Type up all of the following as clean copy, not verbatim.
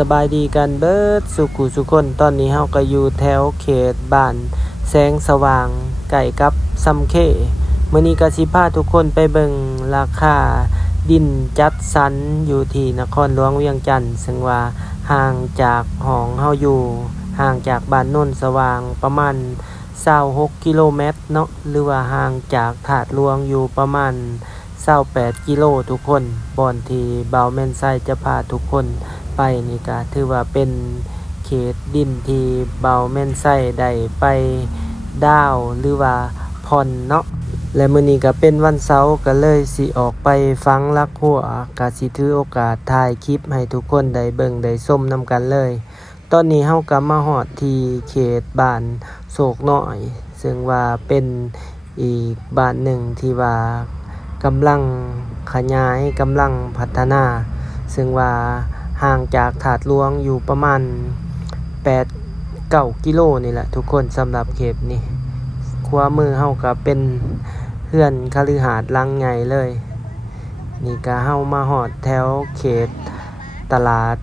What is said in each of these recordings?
สบายดีกันเบิดสุขุสุคนตอนนี้เฮาก็อยู่แถวเขตบ้านแสงสว่างใกล้กับซำเคมื้อนี้ก็สิพาทุกคนไปเบิ่งราคาดินจัดสรรอยู่ที่นครหลวงเวียงจันทน์ซึ่งว่าห่างจากห้องเฮาอยู่ห่างจากบ้านโน่นสว่างประมาณ26กิโลเมตรเนาะหรือว่าห่างจากถาดหลวงอยู่ประมาณ28กิโลทุกคนบ่อนที่บ่าวแม่นไซจะพาทุกคนไปนี่ก็ถือว่าเป็นเขตดินที่เบาแม่นไส้ได้ไปดาวหรือว่าผ่อนเนาะและมื้อนี้ก็เป็นวันเสาร์ก็เลยสิออกไปฟังลักหัวก็สิถือโอกาสถ่ายคลิปให้ทุกคนได้เบิ่งได้ชมนำกันเลยตอนนี้เฮาก็มาฮอดที่เขตบ้านโศกน้อยซึ่งว่าเป็นอีกบ้านหนึ่งที่ว่ากำลังขยายกำลังพัฒนาซึ่งว่าห่างจากถาดหลวงอยู่ประมาณ8-9กิโลนี่แหละทุกคนสำหรับเขตนี้ขวามือเฮาก็เป็นเฮือนคฤหาสน์หลังใหญ่เลยนี่ก็เฮามาฮอดแถวเขตตลาด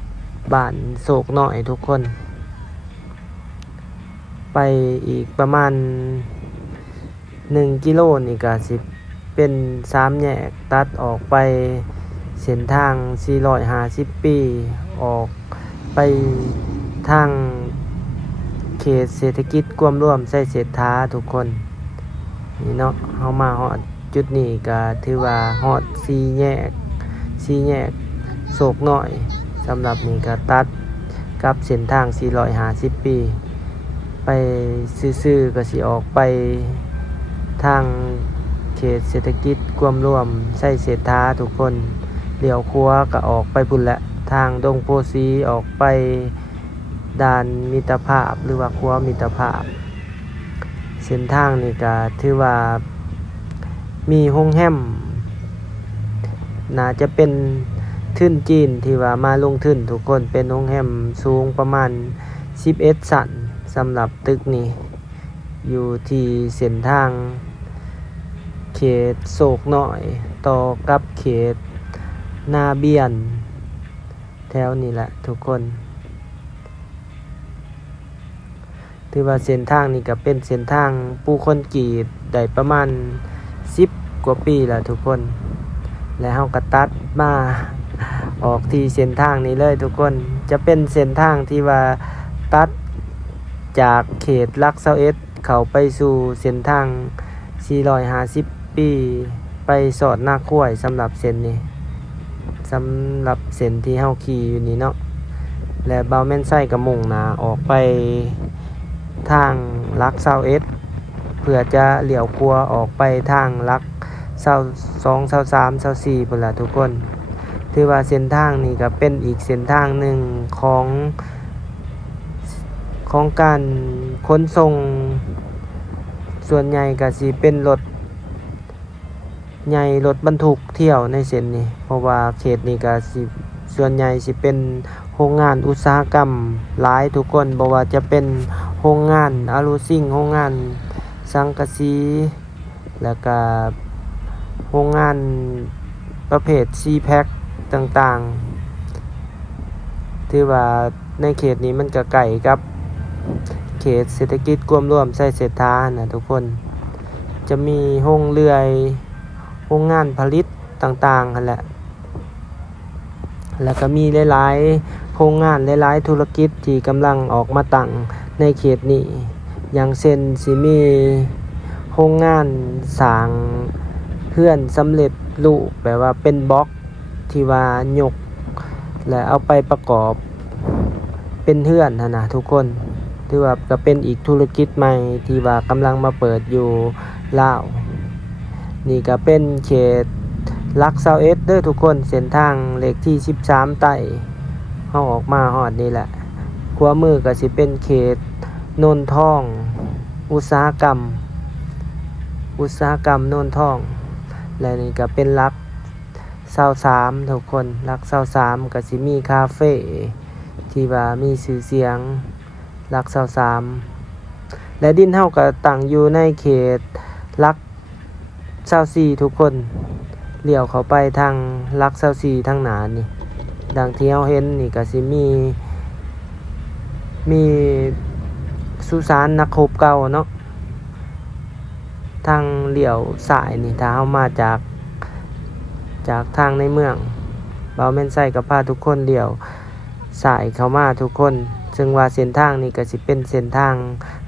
บ้านโศกน้อยทุกคนไปอีกประมาณ1กิโลนี่ก็สิเป็น3แยกตัดออกไปเส้นทาง450ปีออกไปทางเขตเศรษฐกิจรวมร่วมไส้เศรษฐาทุกคนนี่เนาะเฮามาฮอดจุดนี้ก็ถือว่าฮอด4แยกโศกน้อยสำหรับนี่ก็ตัดกับเส้นทาง450ปีไปซื่อๆก็สิออกไปทางเขตเศรษฐกิจรวมร่วมไส้เศรษฐาทุกคนเลี้ยวขวาก็ออกไปพุ่นแหละทางดงโพสีออกไปด่านมิตรภาพหรือว่าขวามิตรภาพเส้นทางนี่ก็ถือว่ามีโรงแรมน่าจะเป็นทึ่นจีนที่ว่ามาลงทุนทุกคนเป็นโรงแรมสูงประมาณ11ชั้นสำหรับตึกนี้อยู่ที่เส้นทางเขตโศกน้อยต่อกับเขตนาเบียนแถวนี้แหละทุกคนถือว่าเส้นทางนี้ก็เป็นเส้นทางปูคอนกรีตได้ประมาณ10กว่าปีแล้วทุกคนและเฮาก็ตัดมาออกที่เส้นทางนี้เลยทุกคนจะเป็นเส้นทางที่ว่าตัดจากเขตลักษาเอสเข้าไปสู่เส้นทาง450ปีไปสอดหน้าข้วยสำหรับเส้นนี้สำหรับเส้นที่เฮาขี่อยู่นี่เนาะและเบาแม่นไส้ก็มุ่งหน้าออกไปทางลักษาเอสเพื่อจะเลี้ยวขวาออกไปทางลัก22 23 24พุ่นล่ะทุกคนถือว่าเส้นทางนี้ก็เป็นอีกเส้นทางหนึ่งของการขนส่งส่วนใหญ่ก็สิเป็นรถใหญ่รถบรรทุกเที่ยวในเส้นนี้เพราะว่าเขตนี้ก็สิส่วนใหญ่สิเป็นโรงงานอุตสาหกรรมหลายทุกคนบ่ว่าจะเป็นโรงงานอะลูซิ่งโรงงานสังกะสีแล้วก็โรงงานประเภท C-Pack ต่างๆถือว่าในเขตนี้มันก็ใกล้กับเขตเศรษฐกิจรวมร่วมไส้เศรษฐานะทุกคนจะมีโรงเรือยโรงงานผลิตต่างๆนั่นแหละแล้วก็มีหลายๆโรงงานหลายๆธุรกิจที่กำลังออกมาตั้งในเขตนี้อย่างเช่นสิมีโรงงานสร้างเรือนสำเร็จรูปแบบว่าเป็นบล็อกที่ว่ายกและเอาไปประกอบเป็นเรือนนะทุกคนถือว่าก็เป็นอีกธุรกิจใหม่ที่ว่ากำลังมาเปิดอยู่ลาวนี่ก็เป็นเขตลักษาเอสเด้อทุกคนเส้นทางเลขที่13ใต้เฮาออกมาฮอดนี่แหละขวามือก็สิเป็นเขตโนนทองอุตสาหกรรมโนนทองและนี่ก็เป็นลัก23ทุกคนลัก23ก็สิมีคาเฟ่ที่ว่ามีชื่อเสียงลัก23และดินเฮาก็ตั้งอยู่ในเขตลัก24ทุกคนเลี้ยวเข้าไปทางลัก24ทางหน้านี่ ดังที่เราเห็นนี่ก็สิมีสุสานนักรบเก่าเนาะทางเลี้ยวซ้ายนี่ถ้าเฮามาจากทางในเมืองบ่าวแม่นไส้ก็พาทุกคนเลี้ยวซ้ายเข้ามาทุกคนซึ่งว่าเส้นทางนี้ก็สิเป็นเส้นทาง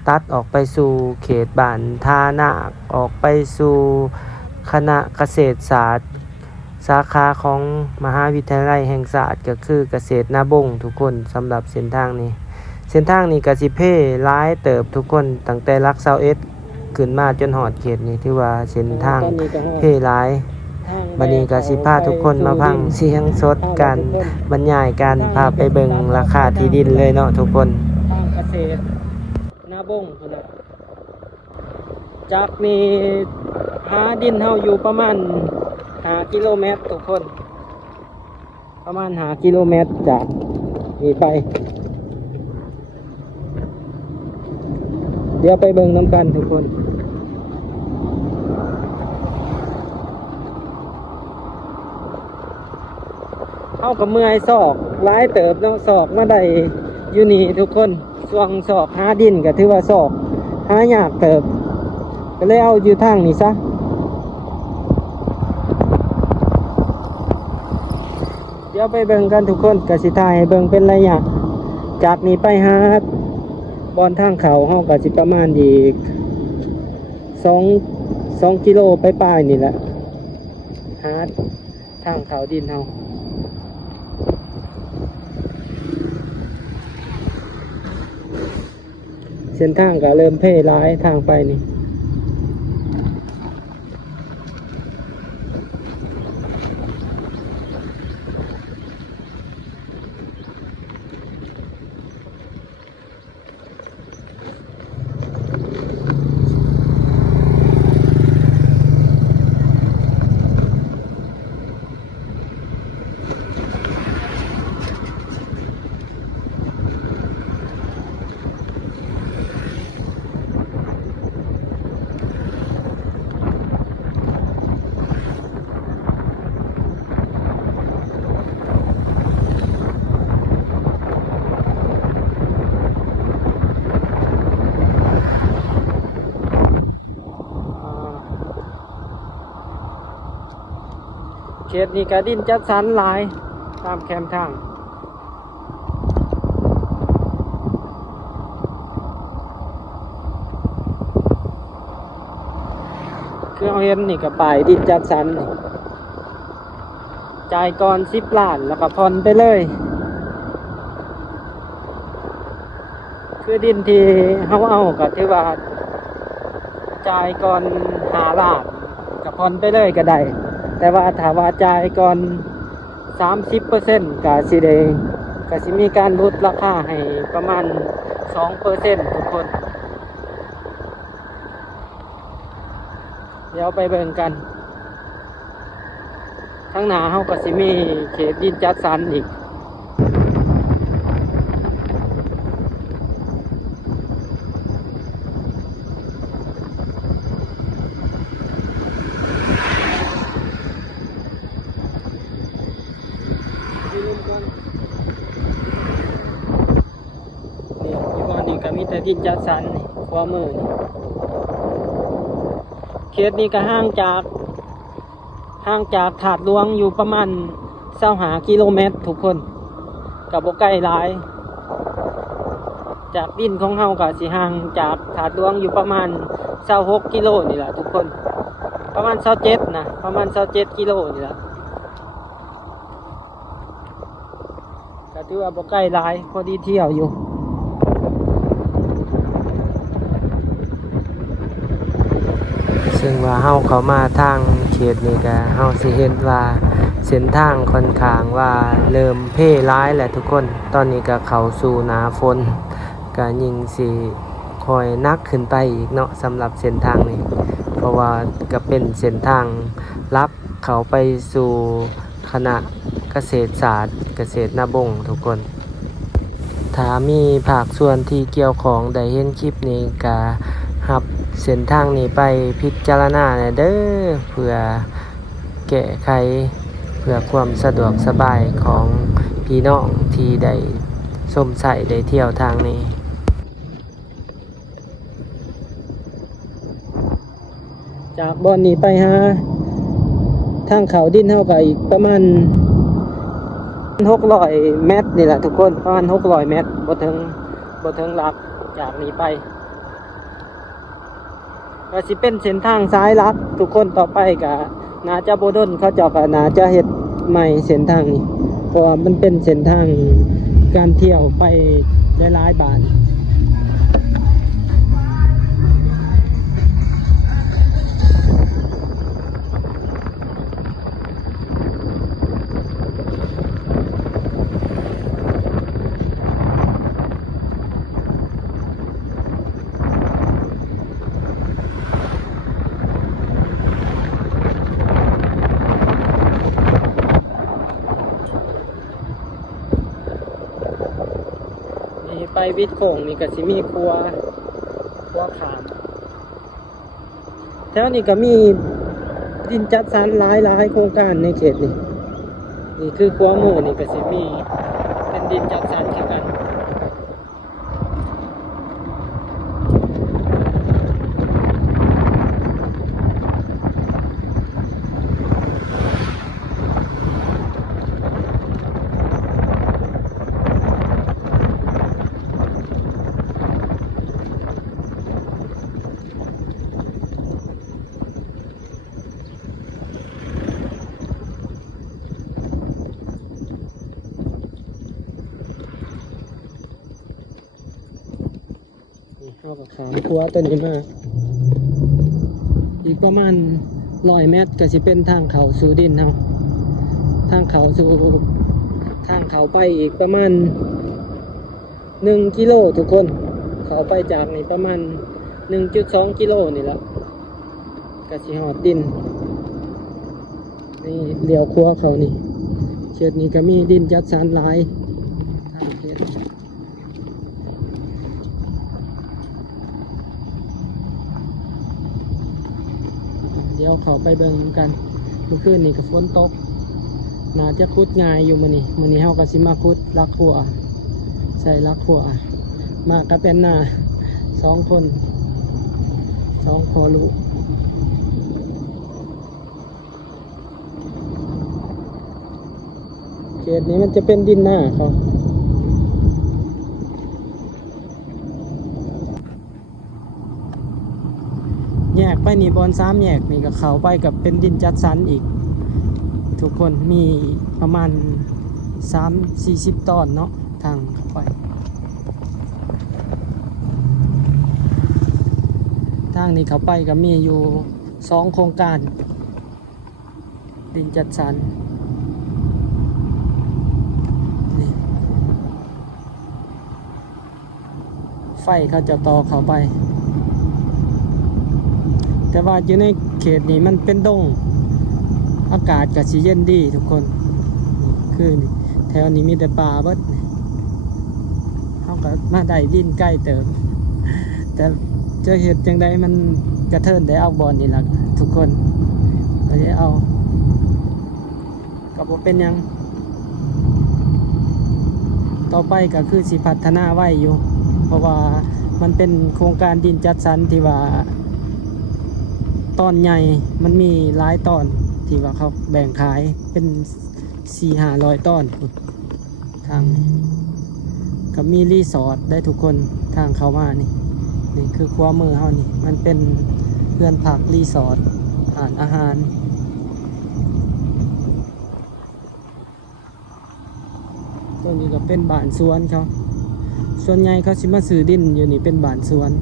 ตัดออกไปสู่เขตบ้านทานาคออกไปสู่คณะเกษตรศาสตร์สาขาของมหาวิทยาลัยแห่งศาสตร์ก็คือเกษตรนาบงทุกคนสำหรับเส้นทางนี้ก็สิเพ่หลายเติบทุกคนตั้งแต่หลัก21ขึ้นมาจนฮอดเขตนี้ที่ว่าเส้นทางเพ่หลายบัดนี้ก็สิพาทุกคนมาฟังเสียงสดกันบรรยายกันพาไปเบิ่งราคาที่ดินเลยเนาะทุกคนทางเกษตรนาบงพุ่นน่ะจากนี้หาดินเฮาอยู่ประมาณ5กิโลเมตรทุกคนประมาณ5กิโลเมตรจากนี้ไปเดี๋ยวไปเบิ่งน้ำกันทุกคนเอากับเมื่อยศอกหลายเติบเนาะศอกมาได้อยู่นี่ทุกคนช่วงศอกหาดินก็ถือว่าศอกหายากเติบก็เลยเอาอยู่ทางนี้ซะเดี๋ยวไปเบิ่งกันทุกคนก็สิถ่ายให้เบิ่งเป็นระยะจากนี้ไปหาบอนทางเขาเฮาก็สิประมาณอีก2กิโลไปปลายนี่แหละหาทางเขาดินเฮาเส้นทางก็เริ่มเพ่ร้ายทางไปนี่เขตนี้ก็ดินจัดสรรหลายตามแคมทางคือเอาเห็นนี่ก็ป้ายดินจัดสรรจ่ายก่อน10 ล้านแล้วก็ผ่อนไปเลยคือดินที่เฮาเอาก็ถือว่าจ่ายก่อน5 ล้านก็ผ่อนไปเลยก็ได้แต่ว่าถ้าว่าจ่ายก่อน 30% ก็สิมีการลดราคาให้ประมาณ 2% ทุกคนเดี๋ยวไปเบิ่งกันข้างหน้าเฮาก็สิมีเขตดินจัดสรรอีกนี่ก็มีแต่ดินจัดสรรนี่ขวามือนี่เขตนี้ก็ห่างจากถาดหลวงอยู่ประมาณ25 กิโลเมตรทุกคนก็บ่ไกลหลายจากดินของเฮาก็สิห่างจากถาดหลวงอยู่ประมาณ26 กิโลนี่แหละทุกคนประมาณ27นะประมาณ27 กิโลนี่แหละก็ถือว่าบ่ไกลหลายพอดีเที่ยวอยู่ซึ่งว่าเฮาเข้ามาทางเขตนี้ก็เฮาสิเห็นว่าเส้นทางค่อนข้างว่าเริ่มเพ่ร้ายแหละทุกคนตอนนี้ก็เข้าสู่หน้าฝนก็ยิ่งสิค่อยหนักขึ้นไปอีกเนาะสำหรับเส้นทางนี้เพราะว่าก็เป็นเส้นทางลับเข้าไปสู่คณะเกษตรศาสตร์เกษตรนาบงทุกคนถ้ามีภาคส่วนที่เกี่ยวของได้เห็นคลิปนี้ก็รับเส้นทางนี้ไปพิจารณาเด้อเพื่อแก้ไขเพื่อความสะดวกสบายของ พี่น้องที่ได้ชมใส่ได้เที่ยวทางนี้จากบ่อนนี้ไปฮะทางเขาดินเท่ากับอีกประมาณ600 เมตรนี่แหละทุกคนประมาณ600 เมตรบ่ถึงหลักจากนี้ไปก็สิเป็นเส้นทางซ้ายลักทุกคนต่อไปก็น่าจะบ่ดนเขาเจ้าก็น่าจะเฮ็ดใหม่เส้นทางนี้เพราะว่ามันเป็นเส้นทางการเที่ยวไปหลายๆบ้านไปวิทย์โขงนี่ก็สิมีครัวขามแถวนี้ก็มีดินจัดสรรหลายโครงการในเขตนี่คือครัวหมู่นี่ก็สิมีเป็นดินจัดสรรคือกันเอากับขามครัวต้นนี้มาอีกประมาณ100 เมตรก็สิเป็นทางเขาสู่ดินเฮาทางเขาไปอีกประมาณ1 กิโลทุกคนเขาไปจากนี่ประมาณ 1.2 กิโลนี่แหละก็สิฮอดดินนี่เลี้ยวครัวเขานี่เขตนี้ก็มีดินจัดสรรหลายทางเขตเดี๋ยวเขาไปเบิ่งกันเมื่อคืนนี่ก็ฝนตกน่าจะขุดง่ายอยู่มื้อนี้เฮาก็สิมาขุดลักขัวใส่ลักขัวมาก็เป็นหน้า2 คน2พอลูกเขตนี้มันจะเป็นดินหน้าเขาแยกไปนี่บอน3 แยกนี่ก็เข้าไปกับเป็นดินจัดสรรอีกทุกคนมีประมาณ30-40 ตอนเนาะทางเข้าไปทางนี้เข้าไปก็มีอยู่2 โครงการดินจัดสรรไฟเขาจะต่อเข้าไปแต่ว่าอยู่ในเขตนี้มันเป็นดงอากาศก็สิเย็นดีทุกคนคือแถวนี้มีแต่ป่าเบิดเขาก็มาได้ดินใกล้เติมแต่เจอเห็ดจังใดมันกระเทินได้เอาบอลนี่ล่ะทุกคนก็ได้เอาก็บ่เป็นหยังต่อไปก็คือสิพัฒนาไว้อยู่เพราะว่ามันเป็นโครงการดินจัดสรรที่ว่าตอนใหญ่มันมีหลายตอนที่ว่าเขาแบ่งขายเป็น 400-500 ตอนทางก็มีรีสอร์ทได้ทุกคนทางเข้ามานี่คือครัวมือเฮานี่มันเป็นเพื่อนพักรีสอร์ทอาหารตัวนี้ก็เป็นบ้านสวนเขาส่วนใหญ่เขาสิมาซื้อดินอยู่นี่เป็นบ้านสวน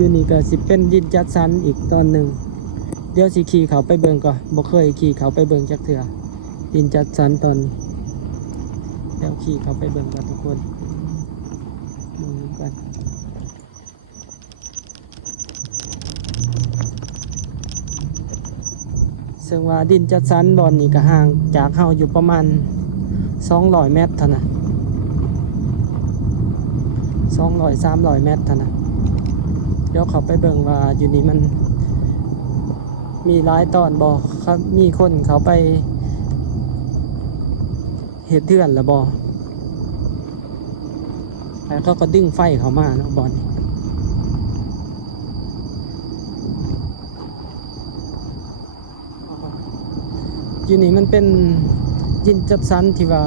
อยู่นี่ก็สิเป็นดินจัดสรรอีกตอนหนึ่งเดี๋ยวสิขี่เขาไปเบิ่งก่อนบ่เคยขี่เขาไปเบิ่งจักเทื่อดินจัดสรรตอนนี้เดี๋ยวขี่เขาไปเบิ่งกันทุกคนดูกันซึ่งว่าดินจัดสรรบอนนี่ก็ห่างจากเฮาอยู่ประมาณ200 เมตรเท่านั้น200-300 เมตรเท่านั้นเดี๋ยวเขาไปเบิ่งว่าอยู่นี่มัน มีหลายตอนบ่ครับมีคนเขาไปเฮ็ดเทือนแล้วบ่แล้วเขาก็ดึงไฟเข้ามาเนาะบอลนี่อยู่นี่มันเป็นยินจัดสรรที่ว่า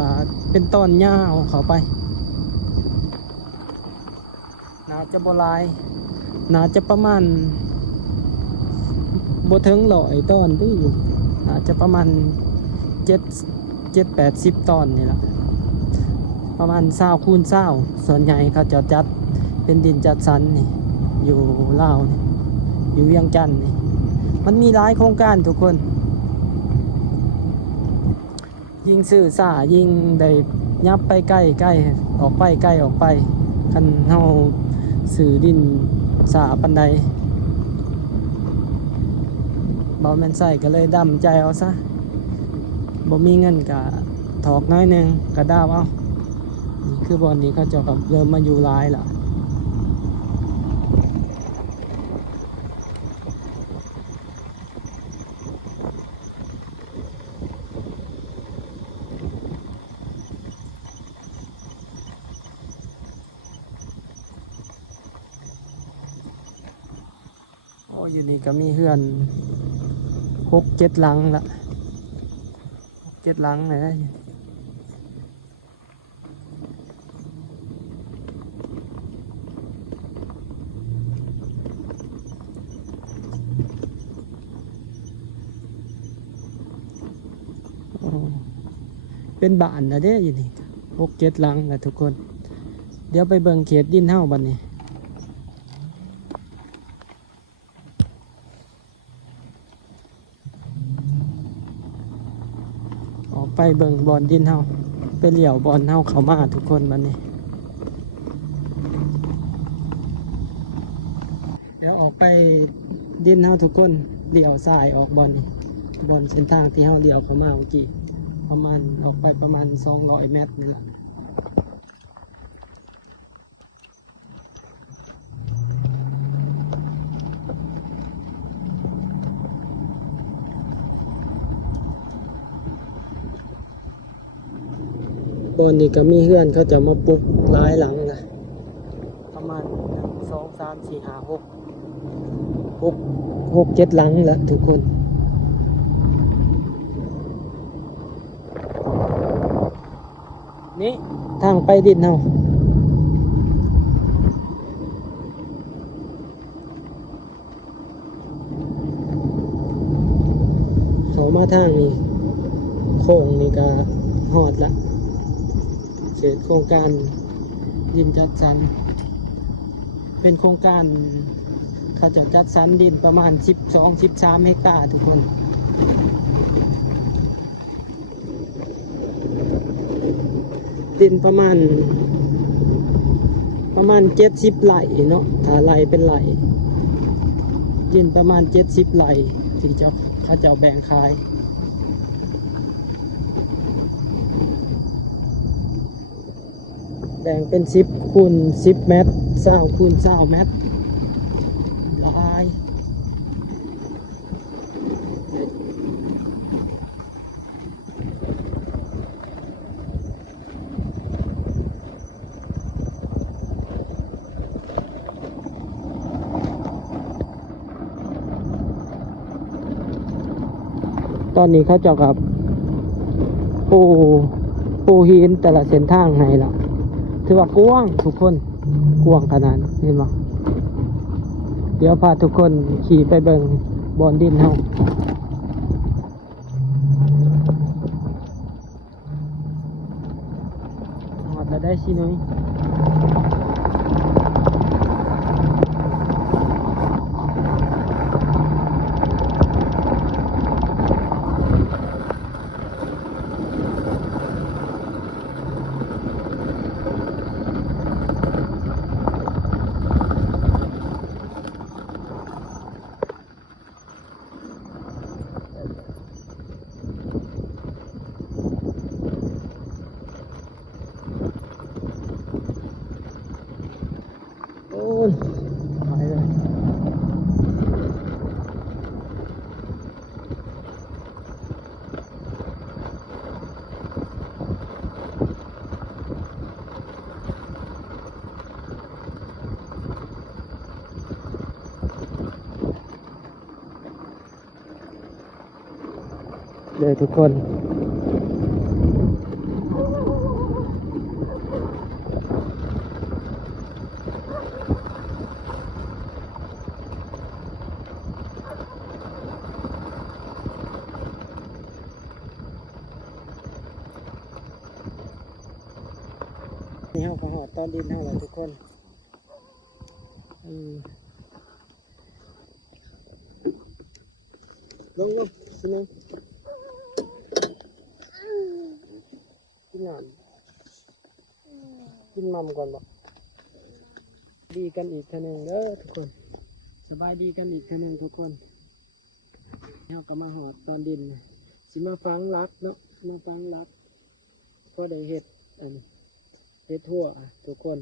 เป็นตอนยาวเข้าไปน่าจะบ่หลายน่าจะประมาณบ่ถึง100ตอนติน่าจะประมาณ7-80ตอนนี่ล่ะประมาณ20คูณ20ส่วนใหญ่เขาจะจัดเป็นดินจัดสรรนี่อยู่ลาวนี่อยู่เวียงจันทน์นี่มันมีหลายโครงการทุกคนยิ่งซื้อซ่ายิ่งได้ยับไปใกล้ออกไปใกล้ออกไปคันเฮาซื้อดินซ่าปานใดบ่แม่นใส่ก็เลยดำใจเอาซะบ่มีเงินก็ถอกน้อยหนึงก็ดาวเอานี่คือบ่อนนี้เขาเจ้าก็เริ่มมาอยู่หลายแล้วโอ้อยู่นี่ก็มีเฮือน6-7หลังละ7หลังเลยนะโอ้เป็นบ้านนะเด้อยู่นี่6-7หลังนะทุกคนเดี๋ยวไปเบิ่งเขตดินเฮาบัดนี้ออกไปเบิ่งบอนดินเฮาไปเหลี่ยวบอนเฮาเข้ามาทุกคนบัดนี้เดี๋ยวออกไปดินเฮาทุกคนเหลี่ยวซ้ายออกบอนนี้บอนเส้นทางที่เฮาเหลี่ยวเข้ามาเมื่อกี้ประมาณออกไปประมาณ200 เมตรนี่แหละบอนนี้ก็มีเฮือนเขาจะมาปลูกหลายหลังนะประมาณ1 2 3 4 5 6 7 หลังละทุกคนนี่ทางไปดินเฮาเขามาทางนี้โค้งนี่ก็หอดละเขตโครงการดินจัดสรรเป็นโครงการเขาจะจัดสรรดินประมาณ12-13 เฮกตาร์ทุกคนดินประมาณ70 ไร่เนาะถ้าไร่เป็นไร่ดินประมาณ70 ไร่ที่เขาจะแบ่งขายแบ่งเป็น10 คูณ 10 เมตร20 คูณ 20 เมตรหลายตอนนี้เขาเจาะกับปูหินแต่ละเส้นทางให้ละถือว่ากว้างทุกคนกว้างขนาดเห็นไหมเดี๋ยวพาทุกคนขี่ไปเบิ่งบอนดินเฮาหอดแล้วได้สินุ้ย เลยทุกคนนี่เขาก็หอดตอนดินเท่าไหร่ทุกคนลงสินึงกินน้ำกินมัมก่อนบ่ดีกันอีกทีหนึ่งเด้อทุกคนสบายดีกันอีกทีหนึ่งทุกคนนี่เขาก็มาหอดตอนดินสิมาฟังรักเนาะมาฟังรักพอได้เห็ดเห็ดทั่วทุกคน